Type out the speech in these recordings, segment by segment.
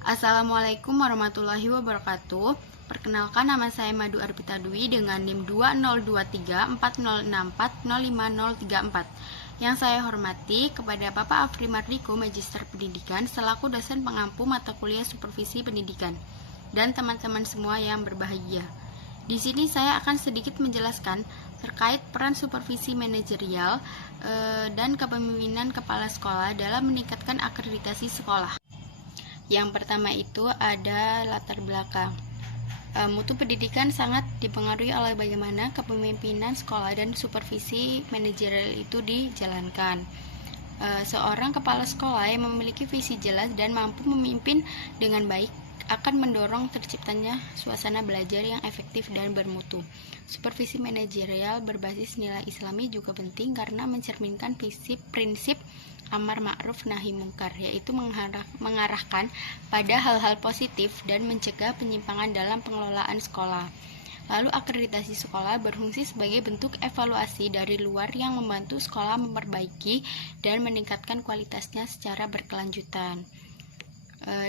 Assalamualaikum warahmatullahi wabarakatuh. Perkenalkan, nama saya Madu Arpita Dwi dengan NIM 202340640534. Yang saya hormati kepada Bapak Afri Mardiko, Magister Pendidikan, selaku dosen pengampu mata kuliah Supervisi Pendidikan, dan teman-teman semua yang berbahagia. Di sini saya akan sedikit menjelaskan terkait peran supervisi manajerial dan kepemimpinan kepala sekolah dalam meningkatkan akreditasi sekolah. Yang pertama itu ada latar belakang. Mutu pendidikan sangat dipengaruhi oleh bagaimana kepemimpinan sekolah dan supervisi manajerial itu dijalankan. Seorang kepala sekolah yang memiliki visi jelas dan mampu memimpin dengan baik akan mendorong terciptanya suasana belajar yang efektif dan bermutu. Supervisi manajerial berbasis nilai Islami juga penting karena mencerminkan prinsip amar ma'ruf nahi mungkar, yaitu mengarahkan pada hal-hal positif dan mencegah penyimpangan dalam pengelolaan sekolah. Lalu akreditasi sekolah berfungsi sebagai bentuk evaluasi dari luar yang membantu sekolah memperbaiki dan meningkatkan kualitasnya secara berkelanjutan.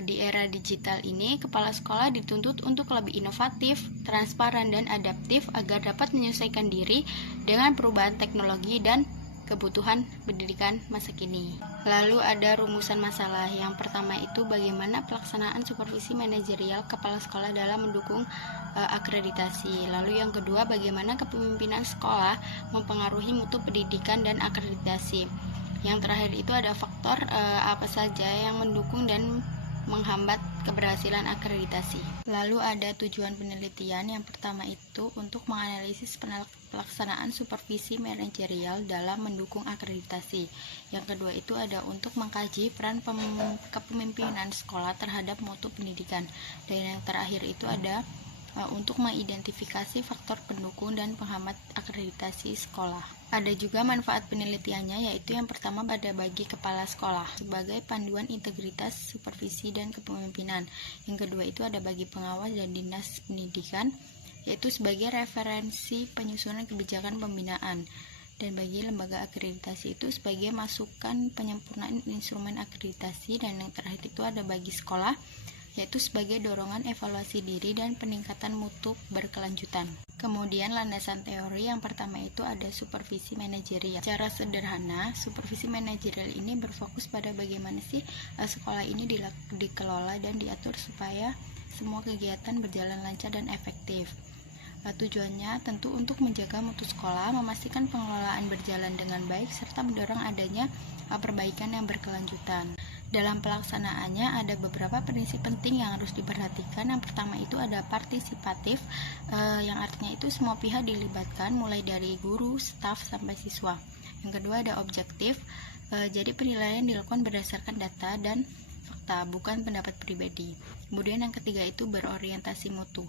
Di era digital ini, kepala sekolah dituntut untuk lebih inovatif, transparan, dan adaptif agar dapat menyesuaikan diri dengan perubahan teknologi dan kebutuhan pendidikan masa kini. Lalu ada rumusan masalah. Yang pertama itu bagaimana pelaksanaan supervisi manajerial kepala sekolah dalam mendukung akreditasi. Lalu yang kedua, bagaimana kepemimpinan sekolah mempengaruhi mutu pendidikan dan akreditasi. Yang terakhir itu ada faktor apa saja yang mendukung dan menghambat keberhasilan akreditasi. Lalu ada tujuan penelitian. Yang pertama itu untuk menganalisis pelaksanaan supervisi manajerial dalam mendukung akreditasi. Yang kedua itu ada untuk mengkaji peran kepemimpinan sekolah terhadap mutu pendidikan. Dan yang terakhir itu ada untuk mengidentifikasi faktor pendukung dan penghambat akreditasi sekolah. Ada juga manfaat penelitiannya, yaitu yang pertama pada bagi kepala sekolah sebagai panduan integritas, supervisi, dan kepemimpinan. Yang kedua itu ada bagi pengawas dan dinas pendidikan, yaitu sebagai referensi penyusunan kebijakan pembinaan. Dan bagi lembaga akreditasi itu sebagai masukan penyempurnaan instrumen akreditasi. Dan yang terakhir itu ada bagi sekolah, yaitu sebagai dorongan evaluasi diri dan peningkatan mutu berkelanjutan. Kemudian landasan teori yang pertama itu ada supervisi manajerial. Secara sederhana, supervisi manajerial ini berfokus pada bagaimana sih sekolah ini dikelola dan diatur supaya semua kegiatan berjalan lancar dan efektif. Tujuannya tentu untuk menjaga mutu sekolah, memastikan pengelolaan berjalan dengan baik, serta mendorong adanya perbaikan yang berkelanjutan. Dalam pelaksanaannya ada beberapa prinsip penting yang harus diperhatikan. Yang pertama itu ada partisipatif, yang artinya itu semua pihak dilibatkan, mulai dari guru, staf, sampai siswa. Yang kedua ada objektif, jadi penilaian dilakukan berdasarkan data dan fakta, bukan pendapat pribadi. Kemudian yang ketiga itu berorientasi mutu,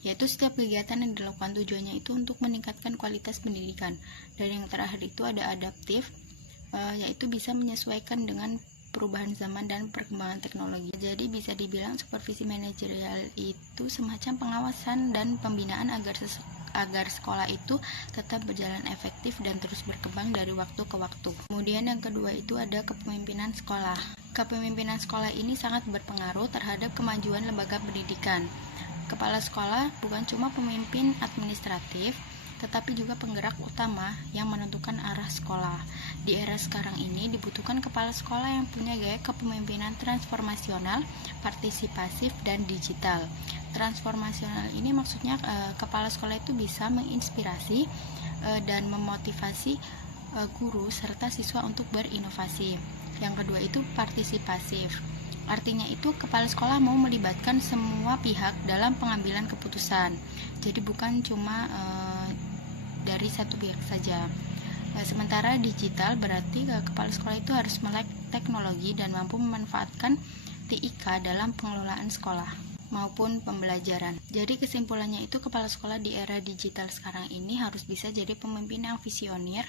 yaitu setiap kegiatan yang dilakukan tujuannya itu untuk meningkatkan kualitas pendidikan. Dan yang terakhir itu ada adaptif, yaitu bisa menyesuaikan dengan perubahan zaman dan perkembangan teknologi. Jadi bisa dibilang supervisi manajerial itu semacam pengawasan dan pembinaan agar sekolah itu tetap berjalan efektif dan terus berkembang dari waktu ke waktu. Kemudian yang kedua itu ada kepemimpinan sekolah. Kepemimpinan sekolah ini sangat berpengaruh terhadap kemajuan lembaga pendidikan. Kepala sekolah bukan cuma pemimpin administratif, tetapi juga penggerak utama yang menentukan arah sekolah. Di era sekarang ini dibutuhkan kepala sekolah yang punya gaya kepemimpinan transformasional, partisipasif, dan digital. Transformasional ini maksudnya kepala sekolah itu bisa menginspirasi dan memotivasi guru serta siswa untuk berinovasi. Yang kedua itu partisipasif. Artinya itu kepala sekolah mau melibatkan semua pihak dalam pengambilan keputusan. Jadi bukan cuma dari satu pihak saja. Sementara digital berarti kepala sekolah itu harus melek teknologi dan mampu memanfaatkan TIK dalam pengelolaan sekolah maupun pembelajaran. Jadi kesimpulannya itu kepala sekolah di era digital sekarang ini harus bisa jadi pemimpin yang visioner,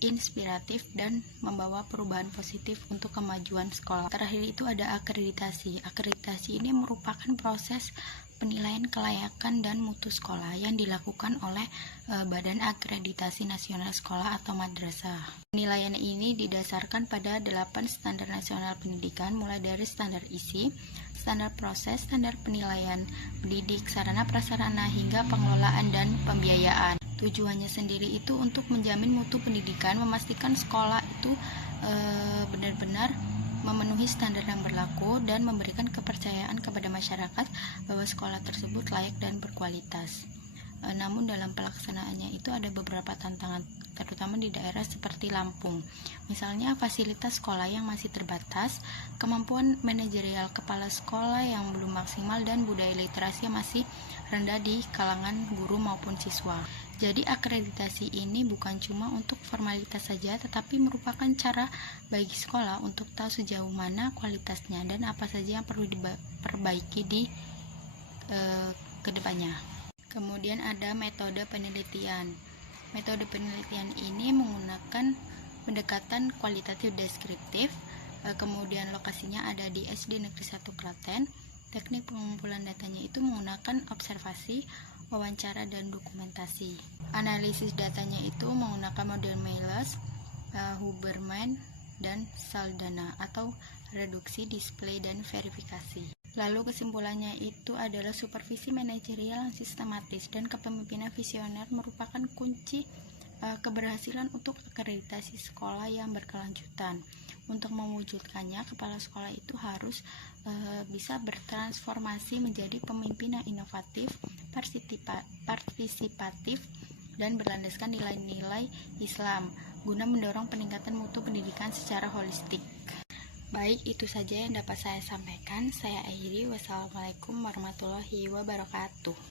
inspiratif, dan membawa perubahan positif untuk kemajuan sekolah. Terakhir itu ada akreditasi. Akreditasi ini merupakan proses penilaian kelayakan dan mutu sekolah yang dilakukan oleh Badan Akreditasi Nasional Sekolah atau Madrasah. Penilaian ini didasarkan pada 8 standar nasional pendidikan, mulai dari standar isi, standar proses, standar penilaian pendidik, sarana prasarana, hingga pengelolaan dan pembiayaan. Tujuannya sendiri itu untuk menjamin mutu pendidikan, memastikan sekolah itu benar-benar memenuhi standar yang berlaku dan memberikan kepercayaan kepada masyarakat bahwa sekolah tersebut layak dan berkualitas. Namun dalam pelaksanaannya itu ada beberapa tantangan, terutama di daerah seperti Lampung. Misalnya fasilitas sekolah yang masih terbatas, kemampuan manajerial kepala sekolah yang belum maksimal, dan budaya literasi yang masih rendah di kalangan guru maupun siswa. Jadi akreditasi ini bukan cuma untuk formalitas saja, tetapi merupakan cara bagi sekolah untuk tahu sejauh mana kualitasnya dan apa saja yang perlu diperbaiki di kedepannya. Kemudian ada metode penelitian. Metode penelitian ini menggunakan pendekatan kualitatif deskriptif. Kemudian lokasinya ada di SD Negeri 1 Klaten. Teknik pengumpulan datanya itu menggunakan observasi, wawancara, dan dokumentasi. Analisis datanya itu menggunakan model Miles, Huberman, dan Saldana atau reduksi, display, dan verifikasi. Lalu kesimpulannya itu adalah supervisi manajerial yang sistematis dan kepemimpinan visioner merupakan kunci keberhasilan untuk akreditasi sekolah yang berkelanjutan. Untuk mewujudkannya, kepala sekolah itu harus bisa bertransformasi menjadi pemimpin yang inovatif, partisipatif, dan berlandaskan nilai-nilai Islam guna mendorong peningkatan mutu pendidikan secara holistik. Baik, itu saja yang dapat saya sampaikan. Saya akhiri. Wassalamualaikum warahmatullahi wabarakatuh.